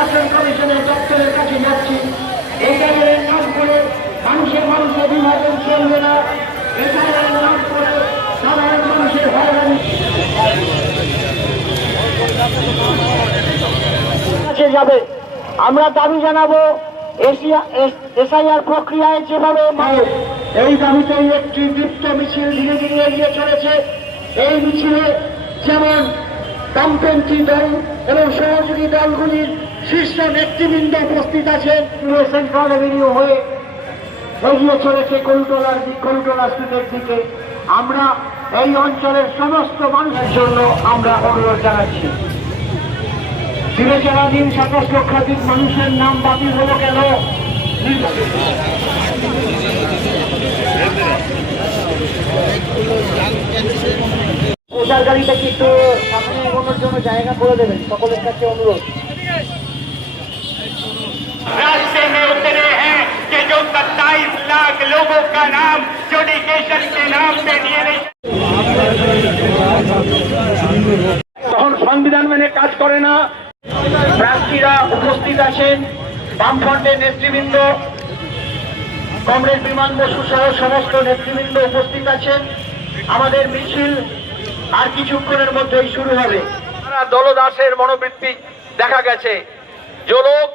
নির্বাচন কমিশনের দপ্তরের কাছে যাচ্ছি। এসআইআরের নাম করে মানুষের বিভাজন চলবে না। এসআইআরের নাম করে সাধারণ মানুষের হয়রানি যাবে। আমরা দাবি জানাবো এসআইআর প্রক্রিয়ায় যেভাবে এই দাবিতেই একটি দীপ্ত মিছিল ধীরে ধীরে এগিয়ে চলেছে। এই মিছিলে যেমন বামপন্থী দল এবং সহযোগী দলগুলির শীর্ষ নেতৃবৃন্দ উপস্থিত আছেন। সেন্ট্রাল এভিনিউ হয়ে এগিয়ে চলেছে কলুটোলা স্ট্রিটের দিকে। আমরা এই অঞ্চলের সমস্ত মানুষের জন্য আমরা অনুরোধ জানাচ্ছি। বিবেচনাধীন 27 লক্ষাধিক মানুষের নাম বাতিল হলো কেন? প্রচার গাড়িটা কিন্তু সামনে এগোনোর জন্য জায়গা করে দেবেন, সকলের কাছে অনুরোধ। रास्ते में उतरे हैं कि जो 27 लाख लोगों का नाम जोडिकेशन के नाम पे दिए नहीं। তখন সংবিধান মেনে কাজ করে না। প্রার্থীরা উপস্থিত আছেন, বামফ্রন্টের নেতৃবৃন্দ, কমরেড বিমান বসু সহ সমস্ত নেতৃবৃন্দ উপস্থিত আছেন। আমাদের মিছিল আর কিছুক্ষণের মধ্যেই শুরু হবে। দলদাসের মনোবৃত্তি দেখা গেছে। जो लोग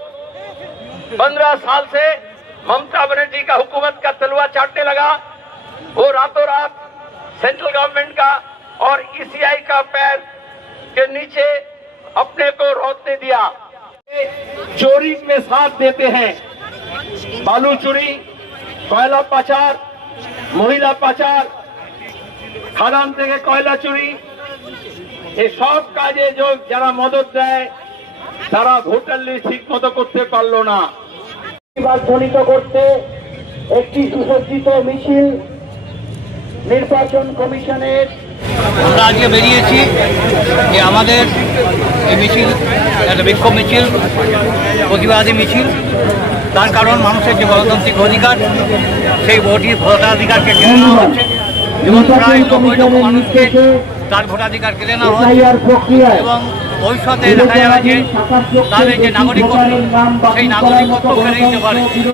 15 साल से ममता बनर्जी का हुकूमत का तलवा चाटने लगा, वो रातों रात सेंट्रल गवर्नमेंट का और ईसीआई का पैर के नीचे अपने को रोकने दिया। चोरी में साथ देते हैं, बालू चोरी, कोयला पाचार, महिला पाचार, খাদান থেকে কয়লা চুরি, এই সব কাজে যারা মদত দেয় তারা ভোটার লিস্ট ঠিক মতো করতে পারলো না। ধ্বনিত করতে একটি সুসজ্জিত মিছিল নির্বাচন কমিশনের। আমরা আজকে বেরিয়েছি যে আমাদের এই মিছিল একটা বিক্ষোভ মিছিল, প্রতিবাদী মিছিল। তার কারণ মানুষের যে গণতান্ত্রিক অধিকার, সেই ভোটাধিকারকে কেড়ে নেওয়া হচ্ছে এবং প্রায় 90 লক্ষ মানুষকে তার ভোটাধিকার কেড়ে নেওয়া হচ্ছে এবং ভবিষ্যতে দেখা যাবে যে তাদের যে নাগরিকত্ব, সেই নাগরিকত্ব কেড়ে নিতে পারে।